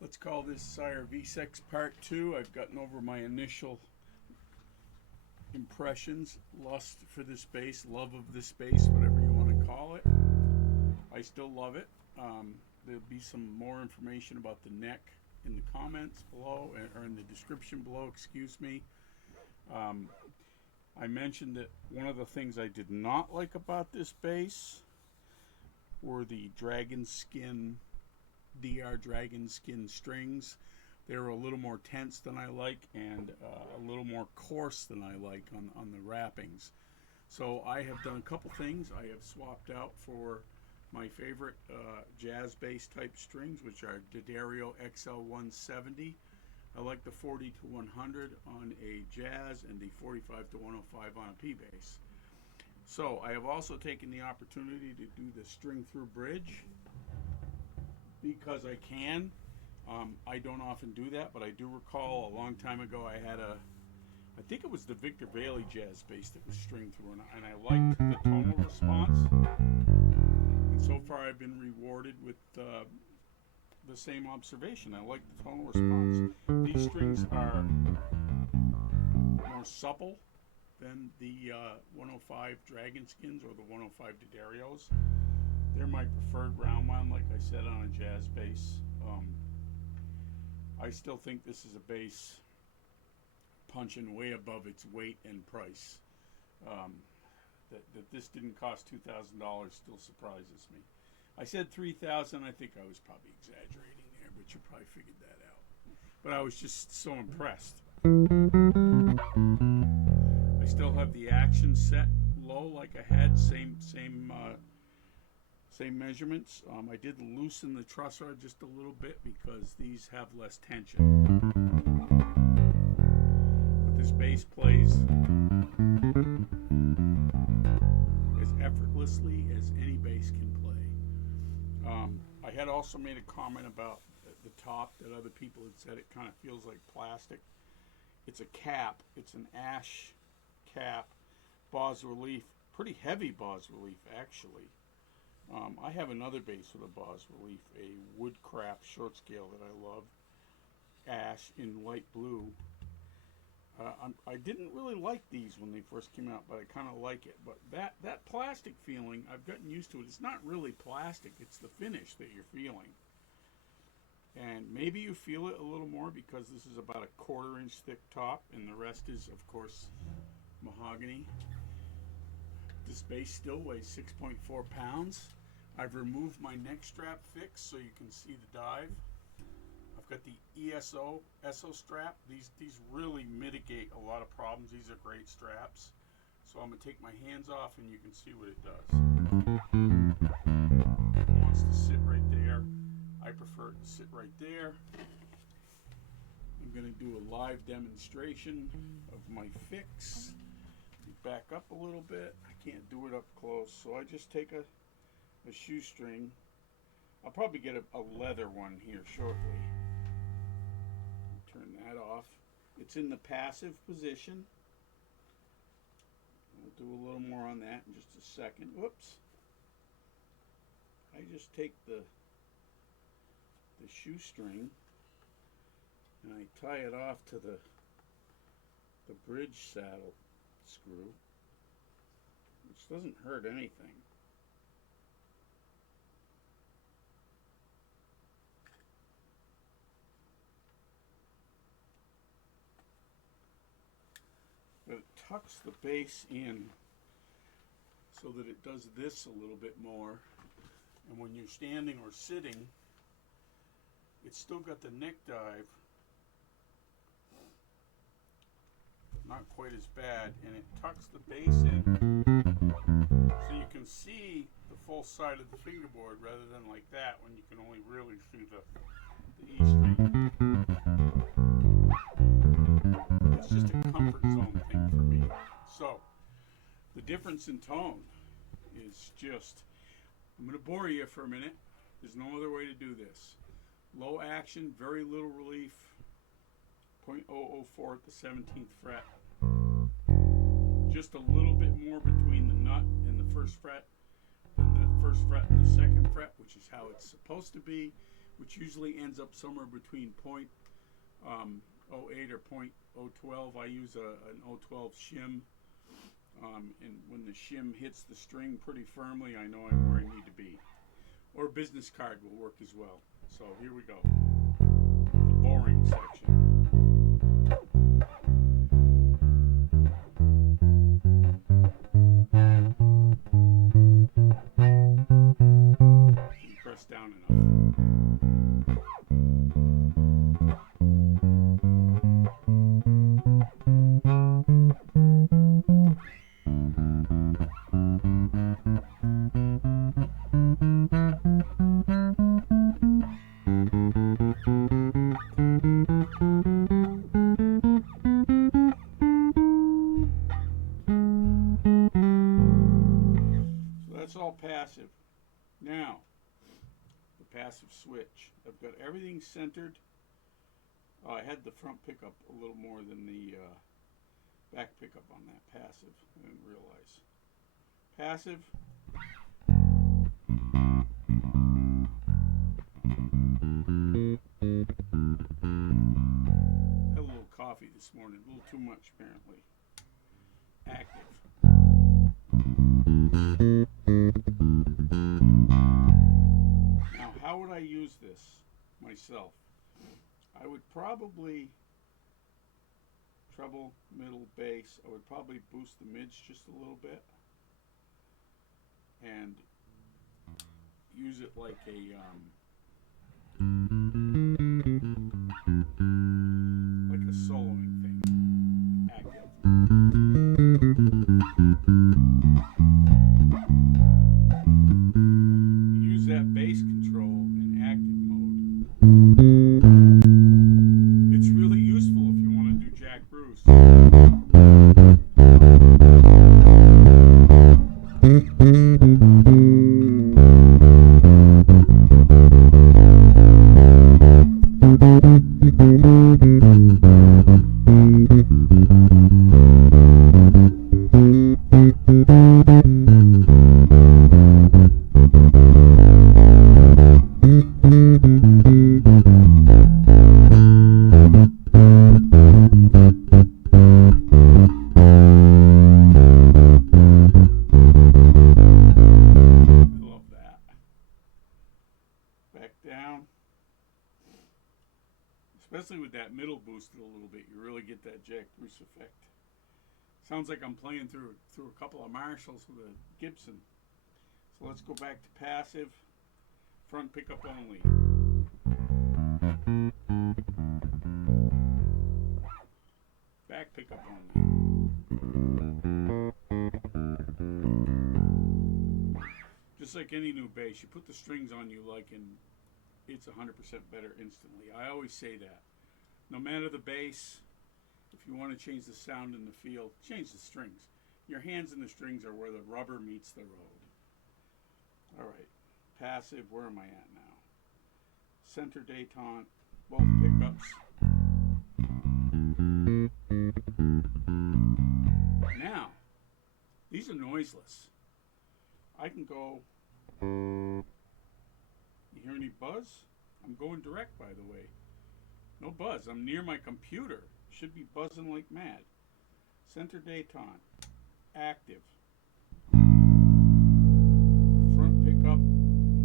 Let's call this Sire V6 Part 2. I've gotten over my initial impressions, lust for this bass, love of this bass, whatever you want to call it. I still love it. There'll be some more information about the neck in the comments below, or in the description below, excuse me. I mentioned that one of the things I did not like about this bass were the dragon skin, DR dragon skin strings. They were a little more tense than I like, and a little more coarse than I like on the wrappings. So I have done a couple things. I have swapped out for my favorite jazz bass type strings, which are D'Addario XL170. I like the 40 to 100 on a jazz and the 45 to 105 on a P bass. So I have also taken the opportunity to do the string through bridge because I can. I don't often do that, but I do recall a long time ago I had I think it was the Victor Bailey jazz bass that was string through, and I liked the tonal response. And so far I've been rewarded with the same observation. I like the tonal response. These strings are more supple than the 105 Dragon Skins or the 105 D'Addarios. They're my preferred round wound, like I said, on a jazz bass. I still think this is a bass punching way above its weight and price. That this didn't cost $2,000 still surprises me. I said $3,000. I think I was probably exaggerating there, but you probably figured that out. But I was just so impressed. I still have the action set low like I had, same measurements. I did loosen the truss rod just a little bit because these have less tension. But this bass plays as effortlessly as any bass can play. I had also made a comment about the top that other people had said it kind of feels like plastic. It's a cap. It's an ash cap, bas relief, pretty heavy bas relief actually. I have another bass with a bas relief, a Woodcraft short scale that I love, ash in light blue. I didn't really like these when they first came out, but I kind of like it. But that plastic feeling, I've gotten used to it. It's not really plastic, it's the finish that you're feeling. And maybe you feel it a little more because this is about a 1/4 inch thick top, and the rest is, of course, mahogany. This bass still weighs 6.4 pounds. I've removed my neck strap fix so you can see the dive. I've got the ESO strap. These really mitigate a lot of problems. These are great straps. So I'm going to take my hands off and you can see what it does. It wants to sit right there. I prefer it to sit right there. I'm going to do a live demonstration of my fix. Back up a little bit. I can't do it up close, so I just take a shoestring. I'll probably get a leather one here shortly. Turn that off. It's in the passive position. We'll do a little more on that in just a second. Whoops. I just take the shoestring and I tie it off to the bridge saddle screw, which doesn't hurt anything. But it tucks the bass in so that it does this a little bit more, and when you're standing or sitting, it's still got the neck dive, not quite as bad, and it tucks the bass in so you can see the full side of the fingerboard rather than like that when you can only really see the E string. It's just a comfort zone thing for me. So the difference in tone is just, I'm going to bore you for a minute. There's no other way to do this. Low action, very little relief, 0.004 at the 17th fret. Just a little bit more between the nut and the first fret, and the first fret and the second fret, which is how it's supposed to be. which usually ends up somewhere between .08 or .012. I use an 012 shim, and when the shim hits the string pretty firmly, I know I'm where I need to be. Or a business card will work as well. So here we go. The boring section. Press down enough. So that's all passive. Now, passive switch. I've got everything centered. I had the front pickup a little more than the back pickup on that passive. I didn't realize. Passive. Had a little coffee this morning. A little too much apparently. Active. How would I use this myself? I would probably treble, middle, bass. I would probably boost the mids just a little bit and use it like a soloing thing. Active. Use that bass control in active mode. It's really useful if you want to do Jack Bruce. Especially with that middle boosted a little bit, you really get that Jack Bruce effect. Sounds like I'm playing through a couple of Marshalls with a Gibson. So let's go back to passive, front pickup only. Back pickup only. Just like any new bass, you put the strings on you like and it's 100% better instantly. I always say that. No matter the bass, if you want to change the sound and the feel, change the strings. Your hands and the strings are where the rubber meets the road. Alright, passive, where am I at now? Center detente, both pickups. Now, these are noiseless. I can go... You hear any buzz? I'm going direct, by the way. No buzz. I'm near my computer. Should be buzzing like mad. Center detente. Active. Front pickup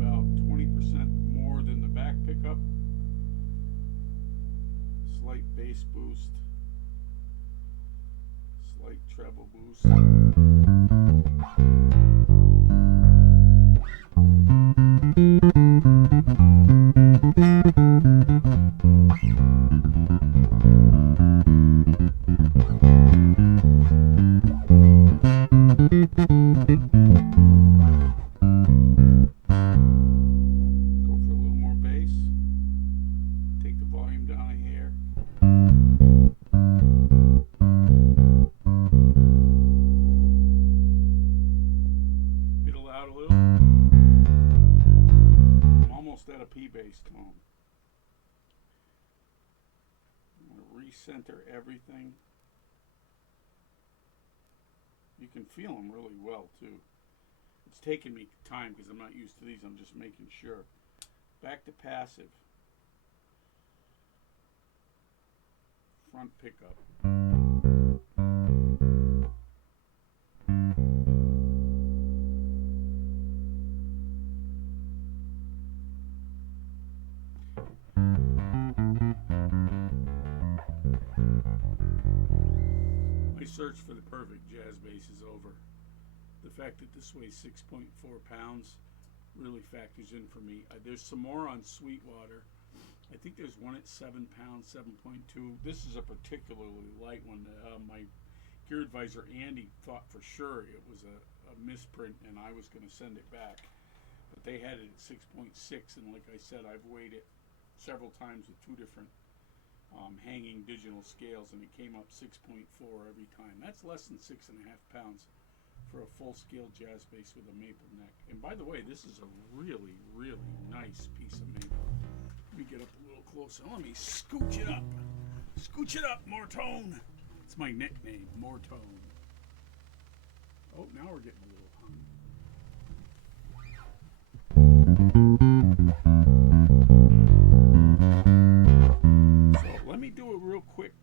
about 20% more than the back pickup. Slight bass boost. Slight treble boost. At a P bass tone. I'm going to recenter everything. You can feel them really well too. It's taken me time because I'm not used to these. I'm just making sure. back to passive. Front pickup. My search for the perfect jazz bass is over. The fact that this weighs 6.4 pounds really factors in for me. There's some more on Sweetwater. I think there's one at 7 pounds, 7.2. This is a particularly light one. My gear advisor Andy thought for sure it was a misprint and I was going to send it back. But they had it at 6.6, and like I said, I've weighed it several times with two different hanging digital scales, and it came up 6.4 every time. That's less than 6.5 pounds for a full-scale jazz bass with a maple neck. And by the way, this is a really, really nice piece of maple. Let me get up a little closer. Let me scooch it up. Scooch it up, Mortone. It's my nickname, Mortone. Oh, now we're getting a little hung. So let me do it real quick.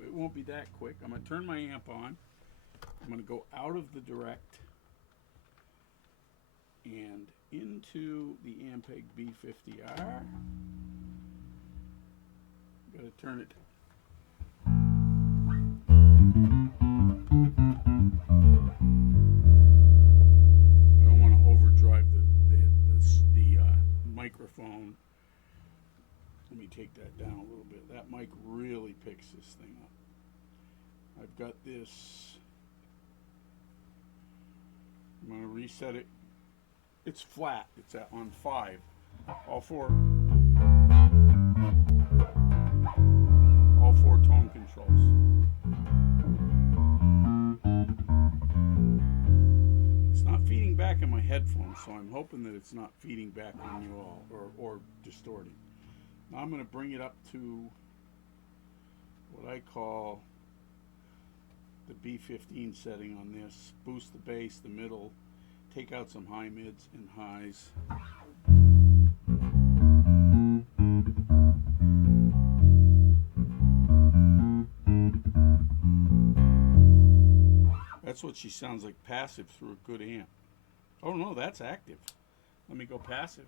It won't be that quick. I'm going to turn my amp on. I'm going to go out of the direct and into the Ampeg B50R. Got to turn it. I don't want to overdrive the microphone. Let me take that down a little bit. That mic really picks this thing up. I've got this. I'm going to reset it. It's flat. It's on 5. All four tone controls. It's not feeding back in my headphones, so I'm hoping that it's not feeding back on you all or distorting. Now I'm going to bring it up to what I call the B15 setting on this. Boost the bass, the middle, take out some high mids and highs. That's what she sounds like passive through a good amp. Oh no, that's active. Let me go passive.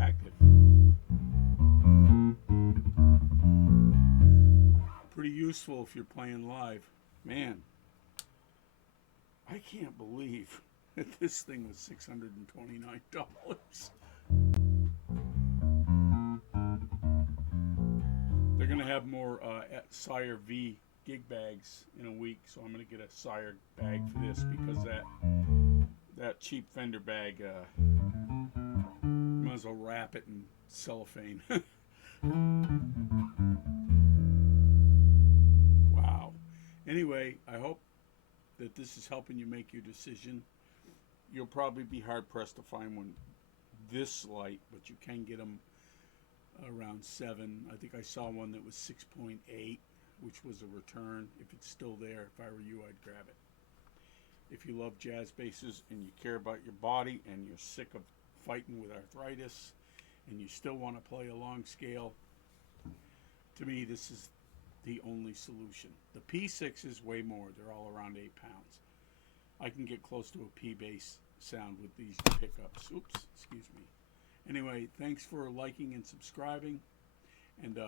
Active. Pretty useful if you're playing live. Man, I can't believe that this thing was $629. They're going to have more Sire V gig bags in a week, so I'm going to get a Sire bag for this because that cheap Fender bag, might as well wrap it in cellophane. Wow. Anyway, I hope that this is helping you make your decision. You'll probably be hard-pressed to find one this light, but you can get them around 7. I think I saw one that was 6.8, which was a return. If it's still there, if I were you, I'd grab it. If you love jazz basses and you care about your body and you're sick of fighting with arthritis and you still want to play a long scale, to me this is the only solution. The P6 is way more. They're all around 8 pounds. I can get close to a P bass sound with these pickups. Oops, excuse me. Anyway, thanks for liking and subscribing, and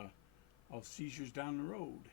I'll see you down the road.